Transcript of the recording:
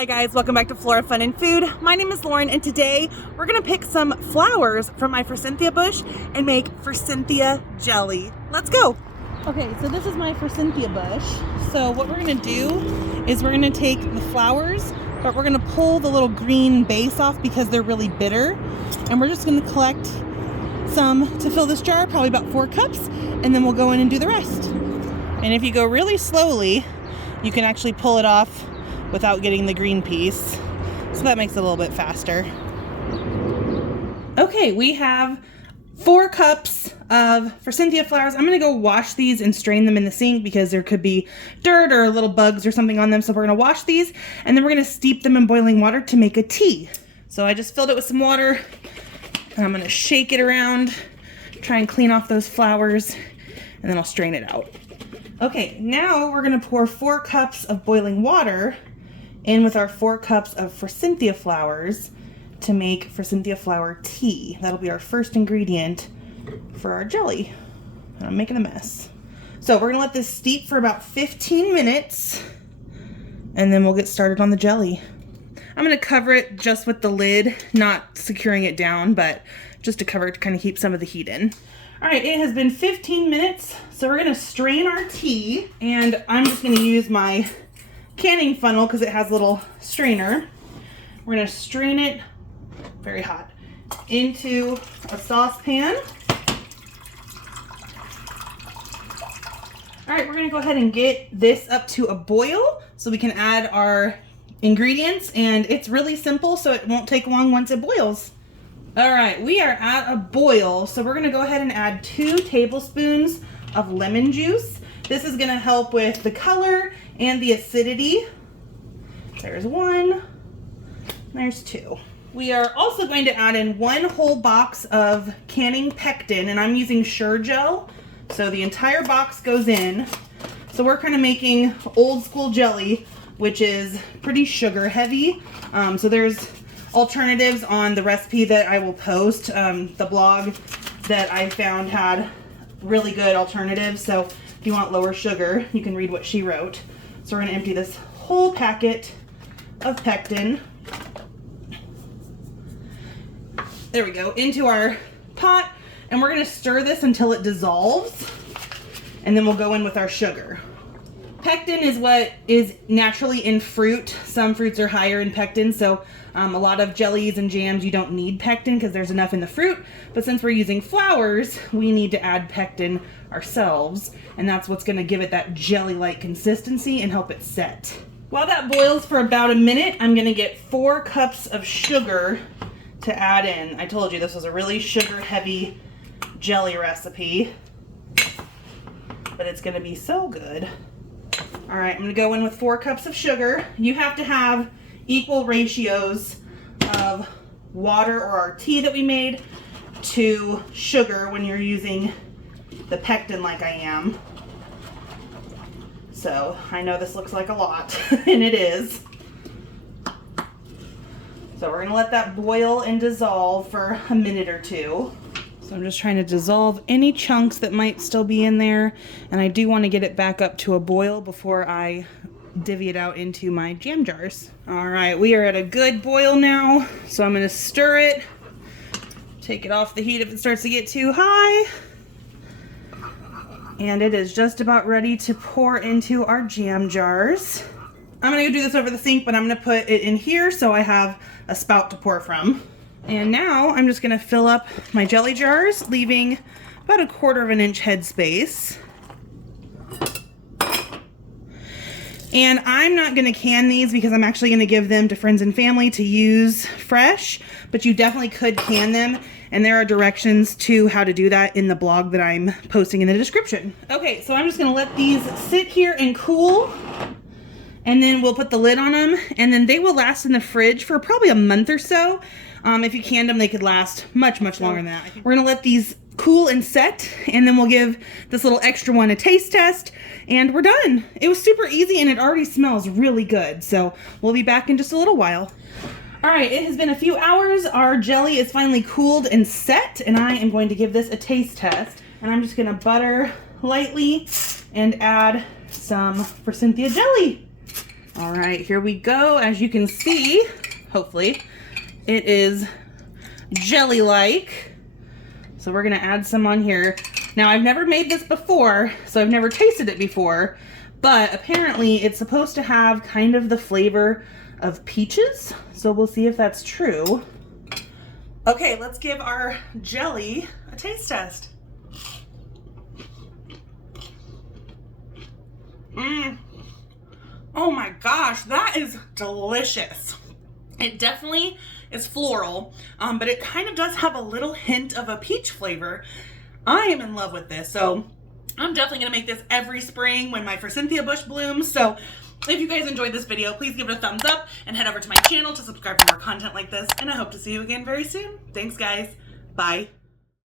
Hi guys, welcome back to Flora Fun and Food. My name is Lauren and today we're gonna pick some flowers from my Forsythia bush and make Forsythia jelly. Let's go. Okay, so this is my Forsythia bush. So what we're gonna do is we're gonna take the flowers, but we're gonna pull the little green base off because they're really bitter. And we're just gonna collect some to fill this jar, probably about 4 cups, and then we'll go in and do the rest. And if you go really slowly, you can actually pull it off without getting the green piece. So that makes it a little bit faster. Okay, we have 4 cups of Forsythia flowers. I'm gonna go wash these and strain them in the sink because there could be dirt or little bugs or something on them. So we're gonna wash these and then we're gonna steep them in boiling water to make a tea. So I just filled it with some water and I'm gonna shake it around, try and clean off those flowers, and then I'll strain it out. Okay, now we're gonna pour 4 cups of boiling water in with our 4 cups of Forsythia flowers to make Forsythia flower tea. That'll be our first ingredient for our jelly. And I'm making a mess. So we're gonna let this steep for about 15 minutes and then we'll get started on the jelly. I'm gonna cover it just with the lid, not securing it down, but just to cover it to kind of keep some of the heat in. All right, it has been 15 minutes, so we're gonna strain our tea, and I'm just gonna use my canning funnel because it has a little strainer. We're gonna strain it, very hot, into a saucepan. All right, we're gonna go ahead and get this up to a boil so we can add our ingredients, and it's really simple, so it won't take long once it boils. All right, we are at a boil, so we're gonna go ahead and add 2 tablespoons of lemon juice. This is gonna help with the color and the acidity. There's 1, there's 2. We are also going to add in 1 whole box of canning pectin, and I'm using Sure Gel, so the entire box goes in. So we're kind of making old school jelly, which is pretty sugar heavy. So there's alternatives on the recipe that I will post. The blog that I found had really good alternatives. So if you want lower sugar, you can read what she wrote. So we're gonna empty this whole packet of pectin. There we go, into our pot. And we're gonna stir this until it dissolves. And then we'll go in with our sugar. Pectin is what is naturally in fruit. Some fruits are higher in pectin, so a lot of jellies and jams you don't need pectin because there's enough in the fruit. But since we're using flowers, we need to add pectin ourselves, and that's what's going to give it that jelly-like consistency and help it set. While that boils for about a minute, I'm going to get 4 cups of sugar to add in. I told you this was a really sugar-heavy jelly recipe, but it's going to be so good. All right, I'm gonna go in with 4 cups of sugar. You have to have equal ratios of water or our tea that we made to sugar when you're using the pectin like I am. So I know this looks like a lot, and it is. So we're gonna let that boil and dissolve for a minute or 2. So I'm just trying to dissolve any chunks that might still be in there, and I do want to get it back up to a boil before I divvy it out into my jam jars. All right, we are at a good boil now, so I'm going to stir it, take it off the heat if it starts to get too high, and it is just about ready to pour into our jam jars. I'm going to go do this over the sink, but I'm going to put it in here so I have a spout to pour from. And now I'm just going to fill up my jelly jars, leaving about 1/4 inch head space. And I'm not going to can these because I'm actually going to give them to friends and family to use fresh, but you definitely could can them. And there are directions to how to do that in the blog that I'm posting in the description. Okay, so I'm just going to let these sit here and cool. And then we'll put the lid on them, and then they will last in the fridge for probably a month or so. If you canned them, they could last much, much longer than that. We're gonna let these cool and set, and then we'll give this little extra one a taste test, and we're done. It was super easy, and it already smells really good. So we'll be back in just a little while. All right, it has been a few hours. Our jelly is finally cooled and set, and I am going to give this a taste test. And I'm just gonna butter lightly and add some Forsythia jelly. All right, here we go. As you can see, hopefully, it is jelly-like. So we're gonna add some on here. Now, I've never made this before, so I've never tasted it before, but apparently it's supposed to have kind of the flavor of peaches. So we'll see if that's true. Okay, let's give our jelly a taste test. Oh my gosh, that is delicious. It definitely is floral, but it kind of does have a little hint of a peach flavor. I am in love with this, so I'm definitely gonna make this every spring when my Forsythia bush blooms. So if you guys enjoyed this video, please give it a thumbs up and head over to my channel to subscribe for more content like this, and I hope to see you again very soon. Thanks guys, bye.